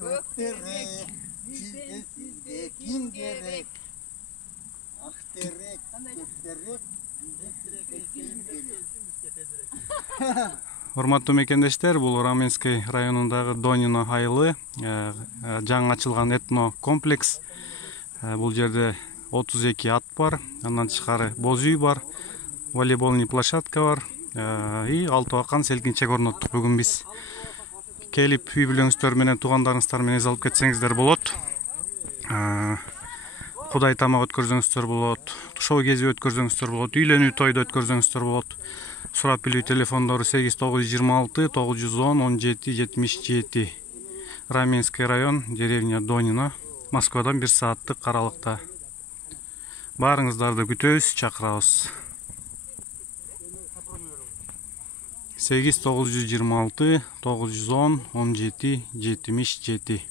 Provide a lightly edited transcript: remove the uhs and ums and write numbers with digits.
Көктерек, sizde kim gerek? Akterek, көктерек, sizde kim gerek? Урматтуу мекендештер, бул Раменский районундагы Донино айылы, жаңы ачылган этно комплекс. Бул жерде 32 ат бар, андан тышкары боз үй бар, волейбольный площадка бар и алты бакан селкинчек орноттук. Бүгүн биз келип үй бүлөңүздөр менен, туугандарыңыздар менен алып кетсеңиздер болот. Кудай тамак өткөрсөңүздөр болот, шоу кези өткөрсөңүздөр болот, үйлөнүү тойду өткөрсөңүздөр болот. Сурап билүү телефондору 8926 910 17 77. Раменский район, деревня Донино, Москвадан 1 сааттык аралыкта. Баарыңыздарды күтөбүз, чакырабыз. 8926 910 17 77.